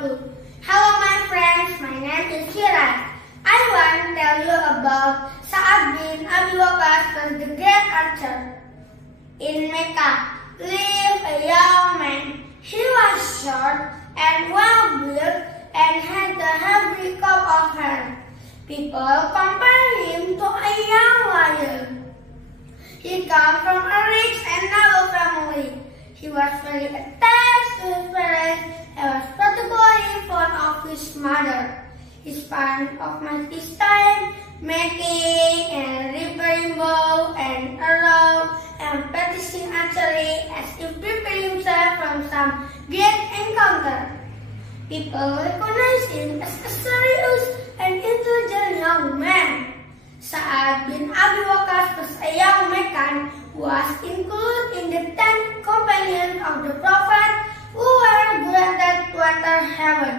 wabarakatuh. Hello my friends, my name is Firaz. I want to tell you about Sa'ad bin Abi Waqqas was the great archer. In Mecca lived a young man. He was short and well-built and had a heavy crop of hair. People compared him to a young lion. He came from a rich and noble family. He was very attached to his parents and was particularly fond of his mother. He spent much his time making and repairing bow and arrow and practicing archery as if preparing himself from some great encounter. People recognized him as a serious and intelligent young man. Sa'ad bin Abi Waqqas was a young Meccan who was included in the 10 companions of the Prophet who were granted to enter heaven.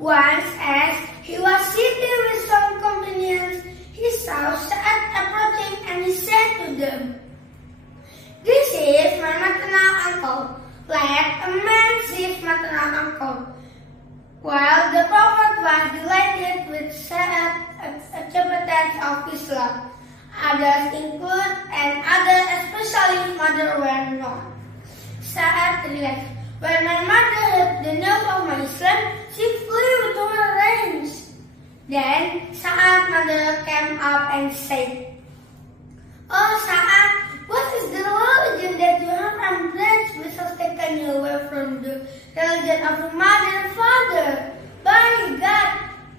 Once, as he was sitting with some companions, he saw Sa'ad approaching and he said to them, "This is my maternal uncle. Let a man see his maternal uncle." While the Prophet was delighted with Sa'ad's acceptance of Islam, others include and others, especially his mother, were not. Sa'ad realized, "When my mother heard the news of my Islam, she flew to her range." Then Sa'ad's mother came up and said, "Oh Sa'ad, what is the religion that you have embraced which has taken you away from the religion of your mother and father? By God,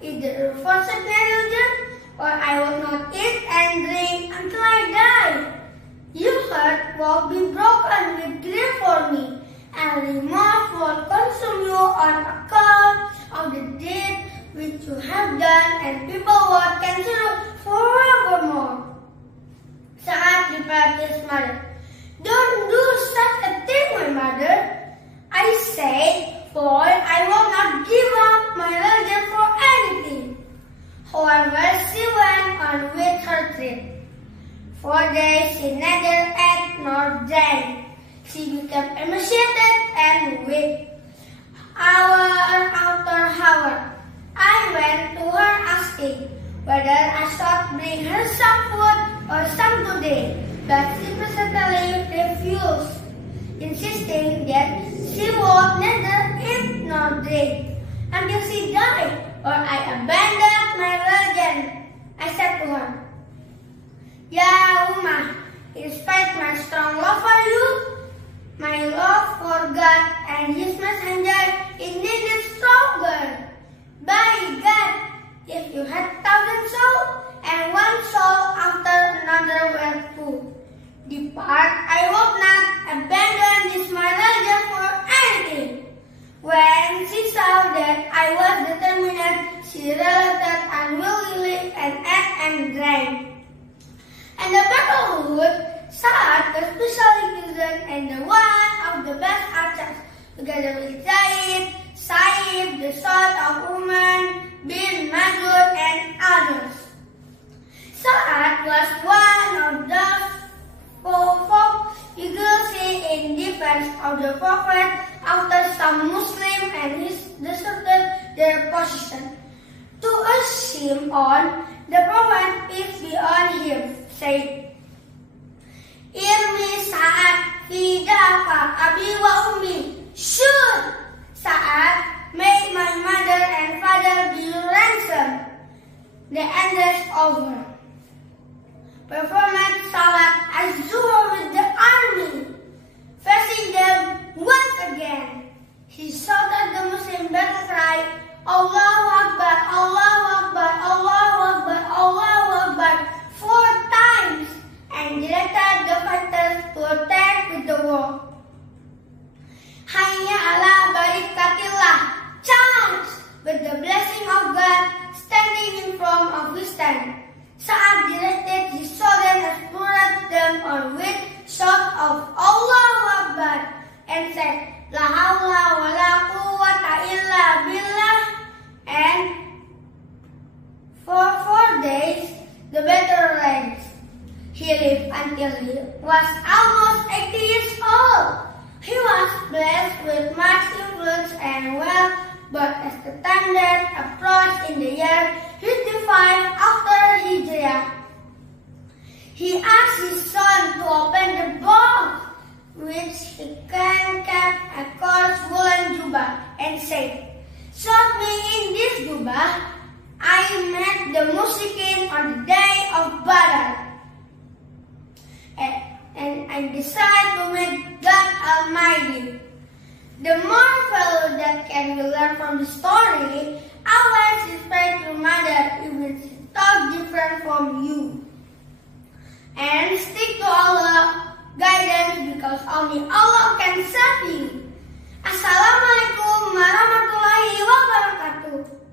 either forsake my religion, or I will not eat and drink until I die. Your heart will be broken with grief for me, and remorse will consume you on account of the deed which you have done, and people will consider forevermore." Sa'ad replied to his mother, "Don't do such a thing, my mother. I say, for I will not give up my religion for anything." However, she went on with her trip. For days she neither ate nor drank. She became emaciated and weak. Hour after hour, I went to her asking whether I should bring her some food or some today, but she persistently refused, insisting that she would neither eat nor drink until she died, or I abandoned my religion. I said to her, "Ya Ummah, despite my strong love for you, my love for God and His Messenger is needed stronger. By God, if you had 1,000 souls and one soul after another were full, depart, I will not abandon this my religion for anything." When she saw that I was determined, she related unwillingly and ate and drank. And the battlehood, Sa'ad was specially chosen and the one of the best archers, together with Zaid, Saib, the son of Umar bin Mas'ud, and others. Sa'ad was one of those folk eagles in defense of the Prophet after some Muslims and his deserted their position. To urge him on, the Prophet, peace be on him, said, "Irmi Sa'ad fidaka abi wa ummi." Shoot, Sa'ad, make my mother and father be ransom. The end is over. Performed Salat az-Zuhr with the army. Facing them once again, he shouted the Muslim battle cry, "Allahu Akbar, Allahu Akbar, Allahu Akbar, Allahu Akbar," 4 times, and directed the fighters to attack with the war. Hayya ala barakatillah, charge! With the blessing of God standing in front of his tent, Sa'ad directed his soldiers and spurred them on with shouts of attended approached in the year 55 after HIDAYAH. He asked his son to open the box, which he kept a coarse woolen jubah, and said, "Shot me in this jubah, I met the mushrikin on the day of Badr, and I decided to meet God Almighty." The moral value that can be learned from the story: always respect your mother if it's talk different from you, and stick to Allah guidance because only Allah can save you. Assalamualaikum warahmatullahi wabarakatuh.